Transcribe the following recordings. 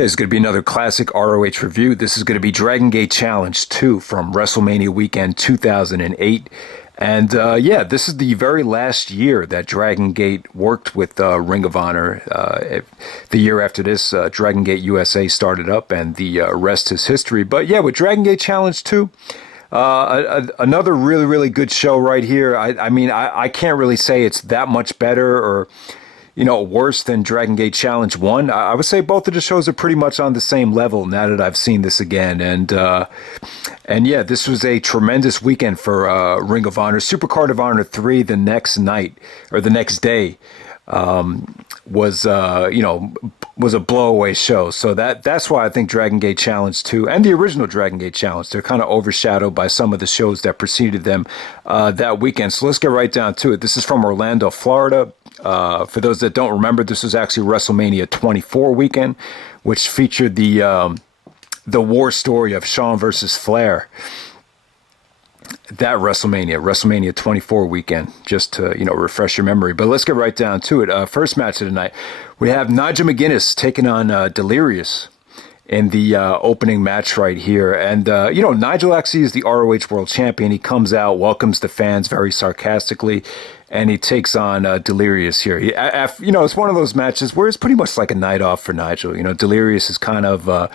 Okay, it's going to be another classic ROH review. This is going to be Dragon Gate Challenge 2 from WrestleMania weekend 2008. And yeah, this is the very last year that Dragon Gate worked with Ring of Honor. The year after this, Dragon Gate USA started up, and the rest is history. But yeah, with Dragon Gate Challenge 2, another really, really good show right here. I mean, I can't really say it's that much better or worse than Dragon Gate Challenge 1. I would say both of the shows are pretty much on the same level now that I've seen this again. And yeah, this was a tremendous weekend for Ring of Honor. Supercard of Honor 3 the next night, or the next day, was a blowaway show. So that's why I think Dragon Gate Challenge 2 and the original Dragon Gate Challenge, they're kind of overshadowed by some of the shows that preceded them that weekend. So let's get right down to it. This is from Orlando, Florida. For those that don't remember, this was actually WrestleMania 24 weekend, which featured the war story of Shawn versus Flair. That WrestleMania 24 weekend, just to, refresh your memory. But let's get right down to it. First match of the night, we have Nigel McGuinness taking on Delirious in the opening match right here. And, Nigel actually is the ROH World Champion. He comes out, welcomes the fans very sarcastically, and he takes on Delirious here. It's one of those matches where it's pretty much like a night off for Nigel. Delirious is kind of,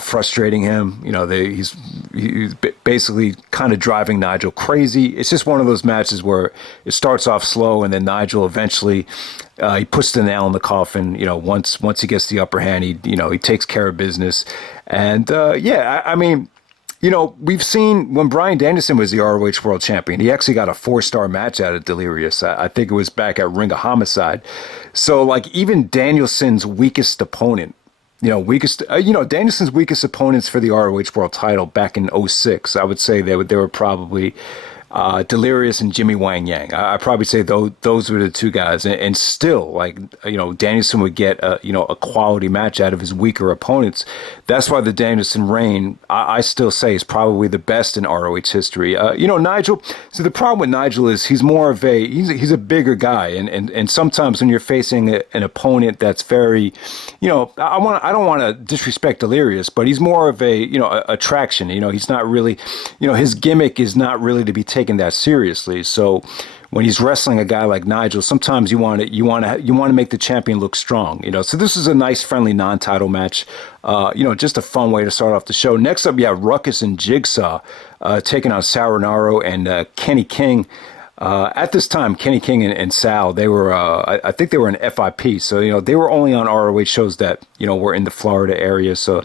frustrating him. He's basically kind of driving Nigel crazy. It's just one of those matches where it starts off slow, and then Nigel eventually he puts the nail in the coffin. Once he gets the upper hand, he takes care of business. And we've seen when Bryan Danielson was the ROH World Champion, he actually got a 4-star match out of Delirious. I think it was back at Ring of Homicide. So even Danielson's weakest opponent, Danielson's weakest opponents for the ROH World title back in 06, I would say they were probably Delirious and Jimmy Wang Yang. I'd probably say those were the two guys, and still, Danielson would get a quality match out of his weaker opponents. That's why the Danielson reign, I still say, is probably the best in ROH history. Nigel. So the problem with Nigel is he's more of he's a bigger guy, and sometimes when you're facing an opponent that's very, I don't want to disrespect Delirious, but he's more of a attraction. He's not really, his gimmick is not really to be taken that seriously. So when he's wrestling a guy like Nigel, sometimes you want to make the champion look strong. So this is a nice, friendly, non-title match. Just a fun way to start off the show. Next up, you have Ruckus and Jigsaw taking on Rinauro and Kenny King. At this time, Kenny King and Sal, they were, I think they were in FIP. So, they were only on ROH shows that, were in the Florida area. So,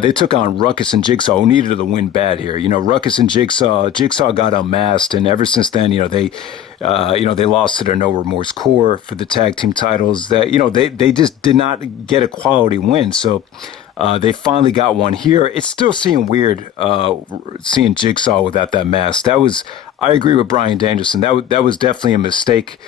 they took on Ruckus and Jigsaw, who needed the win bad here. Ruckus and Jigsaw got unmasked. And ever since then, they lost to their No Remorse core for the tag team titles. That, they just did not get a quality win. So, they finally got one here. It's still seeing weird, seeing Jigsaw without that mask. I agree with Bryan Danielson. That was definitely a mistake.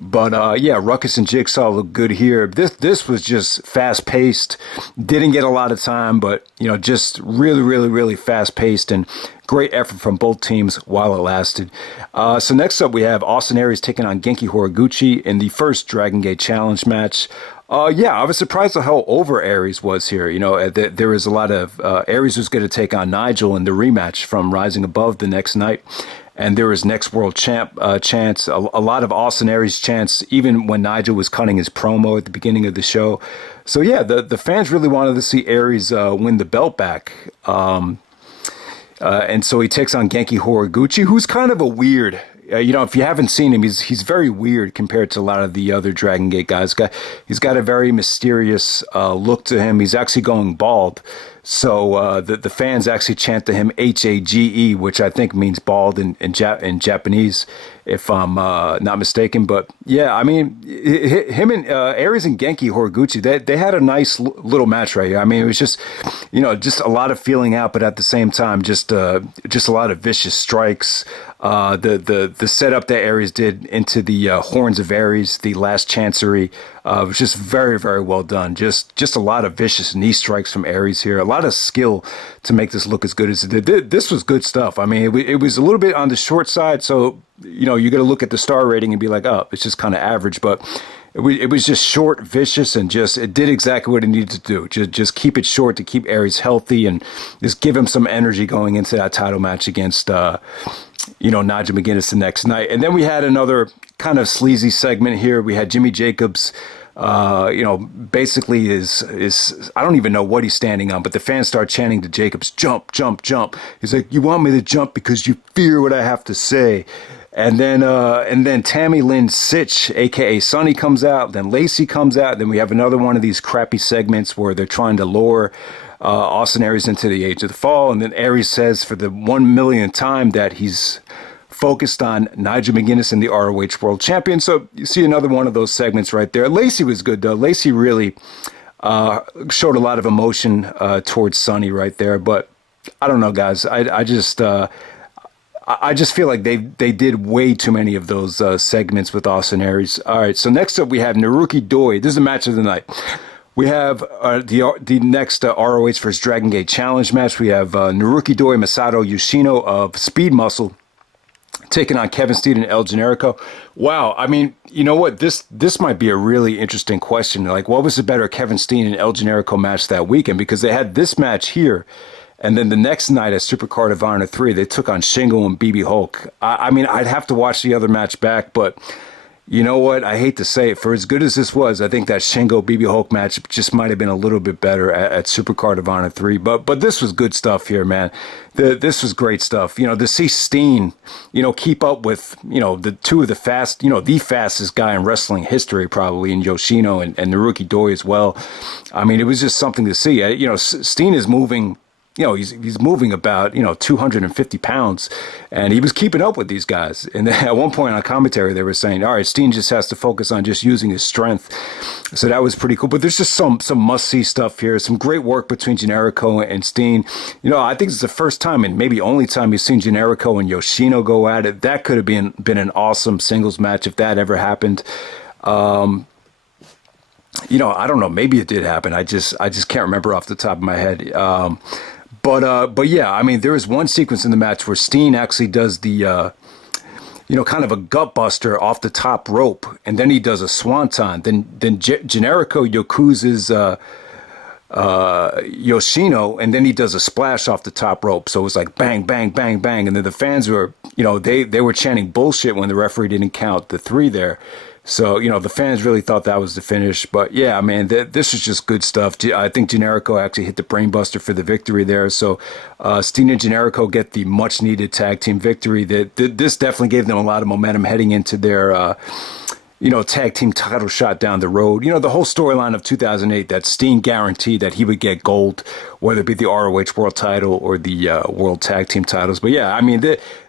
But Ruckus and Jigsaw look good here. This was just fast paced. Didn't get a lot of time, but just really, really, really fast paced and great effort from both teams while it lasted. So next up we have Austin Aries taking on Genki Horiguchi in the first Dragon Gate Challenge match. I was surprised at how over Aries was here. There was a lot of Aries was going to take on Nigel in the rematch from Rising Above the next night. And there was next world champ chance, a lot of Austin Aries chants, even when Nigel was cutting his promo at the beginning of the show. So yeah, the fans really wanted to see Aries win the belt back. And so he takes on Genki Horiguchi, who's kind of a weird. If you haven't seen him, he's very weird compared to a lot of the other Dragon Gate guys. He's got a very mysterious look to him. He's actually going bald. So the fans actually chant to him Hage, which I think means bald in Japanese, if I'm not mistaken. But yeah, I mean, him and Aries and Genki Horiguchi, they had a nice little match right here. I mean, it was just a lot of feeling out, but at the same time, just a lot of vicious strikes. The setup that Aries did into the Horns of Aries, the last chancery, was just very, very well done. Just a lot of vicious knee strikes from Aries here. A lot of skill to make this look as good as it did. This was good stuff. I mean, it was a little bit on the short side, so you got to look at the star rating and be like, oh, it's just kind of average. But it was just short, vicious, and just it did exactly what it needed to do. Just keep it short to keep Aries healthy and just give him some energy going into that title match against Nigel McGuinness the next night. And then we had another kind of sleazy segment here. We had Jimmy Jacobs. Basically is I don't even know what he's standing on, but the fans start chanting to Jacobs, jump, jump, jump. He's like, you want me to jump because you fear what I have to say. And then Tammy Lynn Sitch, aka Sonny, comes out. Then Lacey comes out. Then we have another one of these crappy segments where they're trying to lure Austin Aries into the Age of the Fall. And then Aries says for the 1 millionth time that he's focused on Nigel McGuinness and the ROH World Champion. So you see another one of those segments right there. Lacey was good, though. Lacey really showed a lot of emotion towards Sonny right there. But I don't know, guys. I just feel like they did way too many of those segments with Austin Aries. All right, so next up we have Naruki Doi. This is a match of the night. We have the next ROH vs. Dragon Gate Challenge match. We have Naruki Doi, Masato Yoshino of Speed Muscle taking on Kevin Steen and El Generico. Wow, I mean, you know what? This might be a really interesting question. Like, what was the better Kevin Steen and El Generico match that weekend? Because they had this match here, and then the next night at Supercard of Honor 3, they took on Shingo and BB Hulk. I mean, I'd have to watch the other match back, but you know what? I hate to say it. For as good as this was, I think that Shingo BB Hulk match just might have been a little bit better at Supercard of Honor 3. But this was good stuff here, man. This was great stuff. To see Steen, keep up with, the two of the the fastest guy in wrestling history probably, in Yoshino and Naruki Doi as well. I mean, it was just something to see. Steen is moving. He's moving about, 250 pounds, and he was keeping up with these guys. And at one point on commentary, they were saying, all right, Steen just has to focus on just using his strength. So that was pretty cool. But there's just some must-see stuff here. Some great work between Generico and Steen. I think it's the first time and maybe only time you've seen Generico and Yoshino go at it. That could have been an awesome singles match if that ever happened. I don't know. Maybe it did happen. I just can't remember off the top of my head. But yeah, I mean, there was one sequence in the match where Steen actually does the, kind of a gut buster off the top rope, and then he does a swanton. Then Generico Yokozes Yoshino, and then he does a splash off the top rope. So it was like bang, bang, bang, bang, and then the fans were, they were chanting bullshit when the referee didn't count the 3 there. So, the fans really thought that was the finish. But, yeah, man, this is just good stuff. I think Generico actually hit the brainbuster for the victory there. So, Steen and Generico get the much-needed tag team victory. This definitely gave them a lot of momentum heading into their tag team title shot down the road. The whole storyline of 2008, that Steen guaranteed that he would get gold, whether it be the ROH World title or the World Tag Team titles. But yeah, I mean,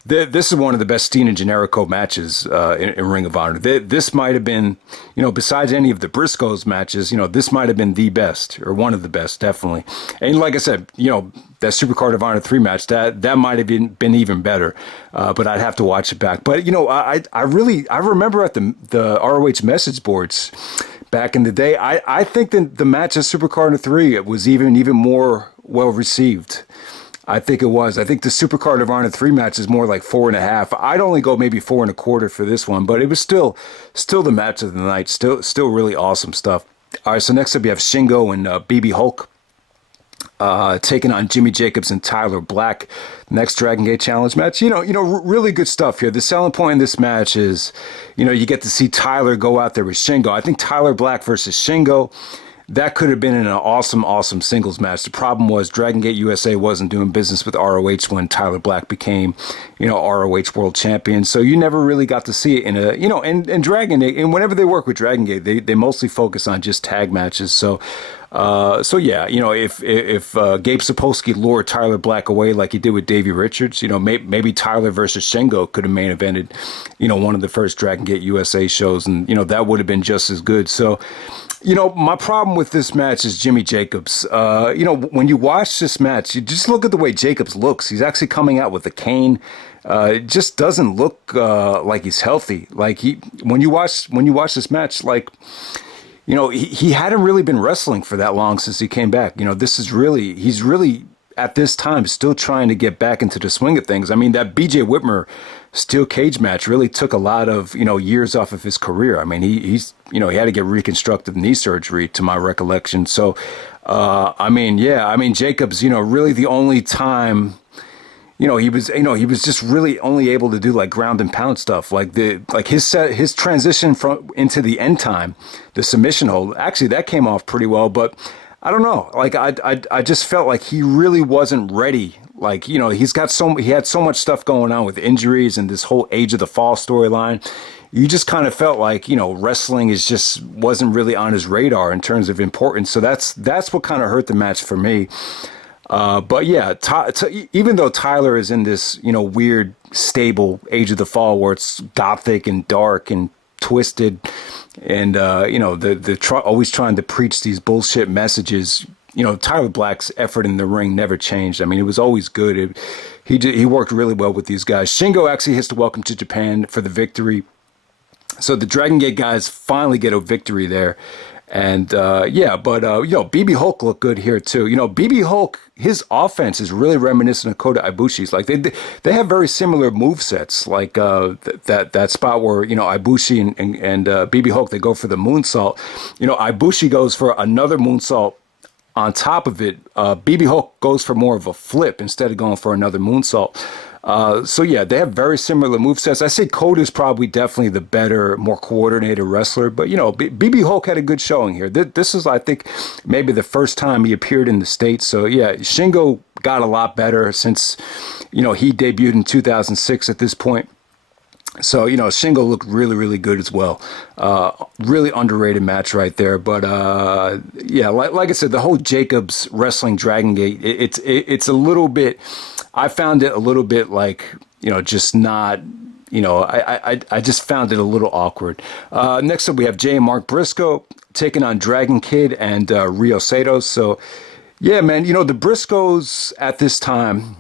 this is one of the best Steen and Generico matches in Ring of Honor. This might have been, besides any of the Briscoes matches, this might have been the best, or one of the best, definitely. And like I said, that Supercard of Honor 3 match, that might have been even better. But I'd have to watch it back. But, I remember at the ROH message boards back in the day, I think that the match at Supercard of 3 was even more well received. I think it was. I think the Supercard of Honor 3 match is more like 4.5. I'd only go maybe 4.25 for this one, but it was still the match of the night. Still really awesome stuff. All right, so next up you have Shingo and BB Hulk taking on Jimmy Jacobs and Tyler Black. Next Dragon Gate Challenge match. Really good stuff here. The selling point in this match is, you get to see Tyler go out there with Shingo. I think Tyler Black versus Shingo, that could have been an awesome singles match. The problem was Dragon Gate USA wasn't doing business with ROH when Tyler Black became, ROH World Champion. So you never really got to see it in a, and Dragon Gate, and whenever they work with Dragon Gate, they mostly focus on just tag matches. So yeah, if Gabe Sapolsky lured Tyler Black away like he did with Davey Richards, maybe Tyler versus Shingo could have main evented, one of the first Dragon Gate USA shows, and that would have been just as good. So, my problem with this match is Jimmy Jacobs. When you watch this match, you just look at the way Jacobs looks. He's actually coming out with a cane. It just doesn't look like he's healthy. Like when you watch this match, like, he hadn't really been wrestling for that long since he came back. He's really at this time still trying to get back into the swing of things. I mean, that BJ Whitmer steel cage match really took a lot of, years off of his career. I mean, he's he had to get reconstructive knee surgery to my recollection. So, Jacobs, really the only time, he was just really only able to do like ground and pound stuff, like his transition from into the end time, the submission hold. Actually, that came off pretty well, but I don't know. Like I just felt like he really wasn't ready. Like, he had so much stuff going on with injuries and this whole Age of the Fall storyline. You just kind of felt like, wrestling wasn't really on his radar in terms of importance. So that's what kind of hurt the match for me. But yeah, even though Tyler is in this, weird, stable Age of the Fall where it's gothic and dark and twisted, and always trying to preach these bullshit messages. Tyler Black's effort in the ring never changed. I mean, it was always good. He worked really well with these guys. Shingo actually hits the Welcome to Japan for the victory. So the Dragon Gate guys finally get a victory there. And BB Hulk looked good here too. BB Hulk, his offense is really reminiscent of Kota Ibushi's. Like they have very similar movesets. Like that spot where Ibushi and BB Hulk, they go for the moonsault. Ibushi goes for another moonsault on top of it. BB Hulk goes for more of a flip instead of going for another moonsault. They have very similar movesets. I say Kota is probably definitely the better, more coordinated wrestler, but BB Hulk had a good showing here. This is, I think, maybe the first time he appeared in the States. So yeah, Shingo got a lot better since, he debuted in 2006 at this point. So, Shingo looked really, really good as well. Really underrated match right there. But, like I said, the whole Jacobs wrestling Dragon Gate, it's a little bit, I found it a little bit like, just not, I just found it a little awkward. Next up, we have Jay and Mark Briscoe taking on Dragon Kid and Ryo Saito. So, yeah, man, the Briscoes at this time,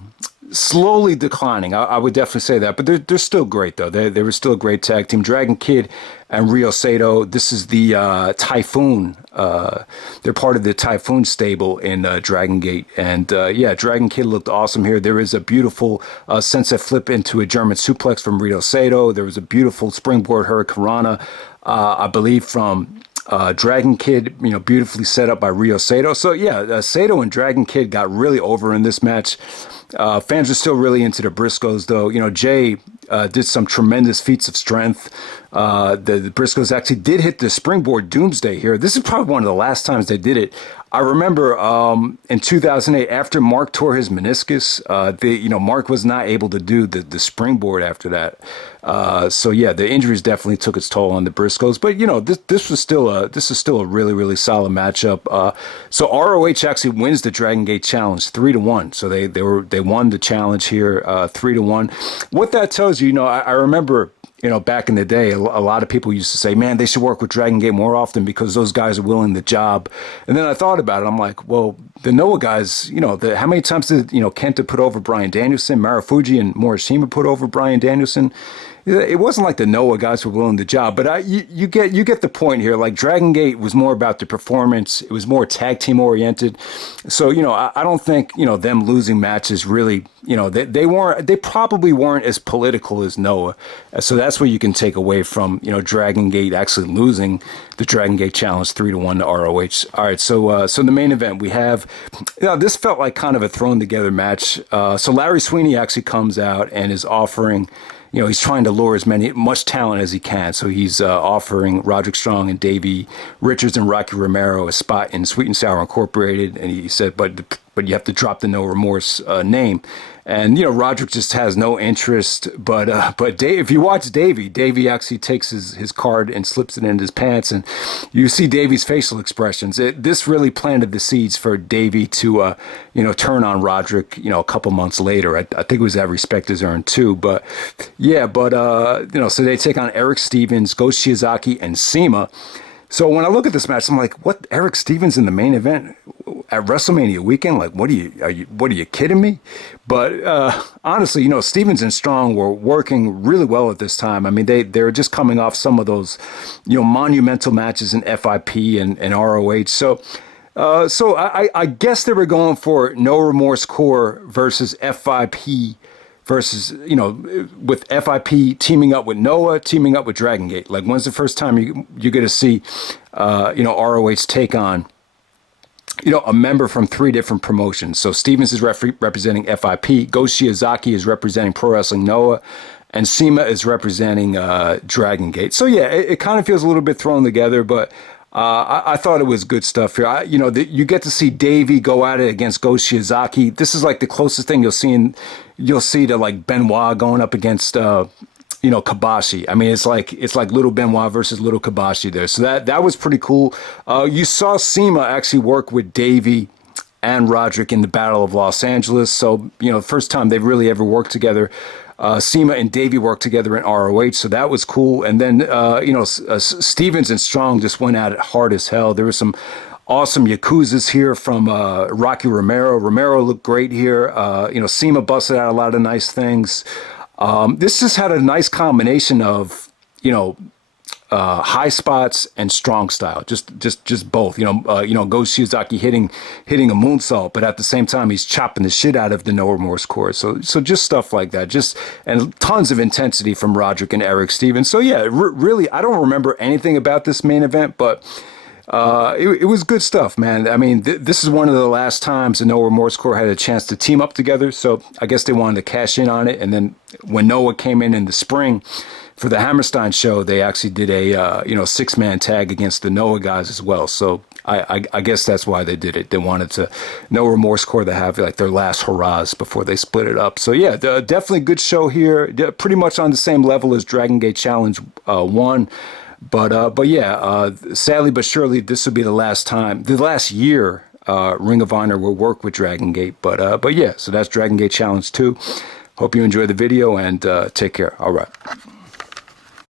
slowly declining. I would definitely say that, but they're still great though. They were still a great tag team. Dragon Kid and Ryo Saito. This is the Typhoon. They're part of the Typhoon stable in Dragon Gate, and Dragon Kid looked awesome here. There is a beautiful sunset flip into a German suplex from Ryo Saito. There was a beautiful springboard hurricanrana, I believe from Dragon Kid, beautifully set up by Ryo Saito. So yeah, Saito and Dragon Kid got really over in this match. Fans are still really into the Briscoes, though. Jay did some tremendous feats of strength. The Briscoes actually did hit the springboard Doomsday here. This is probably one of the last times they did it. I remember in 2008, after Mark tore his meniscus, Mark was not able to do the springboard after that. The injuries definitely took its toll on the Briscoes. But this is still a really, really solid matchup. So ROH actually wins the Dragon Gate Challenge 3-1. So they won the challenge here 3-1. What that tells you, I remember. Back in the day, a lot of people used to say, man, they should work with Dragon Gate more often because those guys are willing the job. And then I thought about it. I'm like, well, the Noah guys, how many times did, Kenta put over Bryan Danielson, Marufuji and Morishima put over Bryan Danielson? It wasn't like the Noah guys were willing the job, but you get the point here. Like Dragon Gate was more about the performance. It was more tag team oriented. So, I don't think, them losing matches really, they probably weren't as political as Noah. So that's what you can take away from, Dragon Gate actually losing the Dragon Gate Challenge 3-1 to ROH. All right. So the main event we have, this felt like kind of a thrown together match. So Larry Sweeney actually comes out and is offering, he's trying to lure much talent as he can. So he's offering Roderick Strong and Davey Richards and Rocky Romero a spot in Sweet and Sour Incorporated. And he said, but you have to drop the No Remorse name. And, Roderick just has no interest. But if you watch Davey actually takes his card and slips it in his pants. And you see Davey's facial expressions. This really planted the seeds for Davey to, turn on Roderick, a couple months later. I think it was that respect is earned too. But, so they take on Erick Stevens, Ghost Shiozaki, and CIMA. So when I look at this match, I'm like, what? Erick Stevens in the main event at WrestleMania weekend? Like, what are you kidding me? But honestly, Stevens and Strong were working really well at this time. I mean, they were just coming off some of those, monumental matches in FIP and ROH. So So I guess they were going for No Remorse Core versus FIP versus, you know, with FIP teaming up with Noah, teaming up with Dragon Gate. Like, when's the first time you're going to see, you know, ROH take on, you know, a member from 3 different promotions? So Stevens is representing FIP, Go Shiozaki is representing Pro Wrestling Noah, and CIMA is representing Dragon Gate. So yeah, it kind of feels a little bit thrown together, but I thought it was good stuff here. You know, you get to see Davey go at it against Go Shiozaki. This is like the closest thing you'll see to like Benoit going up against you know, Kabashi. I mean, it's like little Benoit versus little Kabashi there. So that was pretty cool. You saw CIMA actually work with Davey and Roderick in the Battle of Los Angeles. So, you know, first time they've really ever worked together. CIMA and Davey worked together in ROH, so that was cool. And then, you know, Stevens and Strong just went at it hard as hell. There were some awesome Yakuzas here from Rocky Romero. Romero looked great here. You know, CIMA busted out a lot of nice things. This just had a nice combination of, you know, high spots and strong style, just both. You know, Go Shiozaki hitting a moonsault, but at the same time he's chopping the shit out of the No Remorse Core. So just stuff like that. And tons of intensity from Roderick and Erick Stevens. So yeah, really, I don't remember anything about this main event, but it was good stuff, man. I mean, this is one of the last times the No Remorse Core had a chance to team up together. So I guess they wanted to cash in on it. And then when Noah came in the spring for the Hammerstein show, they actually did a you know, 6-man tag against the Noah guys as well. So I guess that's why they did it. They wanted to No Remorse Core to have like their last hurrahs before they split it up. So yeah, definitely good show here. Pretty much on the same level as Dragon Gate Challenge 1. But yeah, sadly but surely, this will be the last year Ring of Honor will work with Dragon Gate. But yeah, so that's Dragon Gate Challenge 2. Hope you enjoyed the video and take care. All right.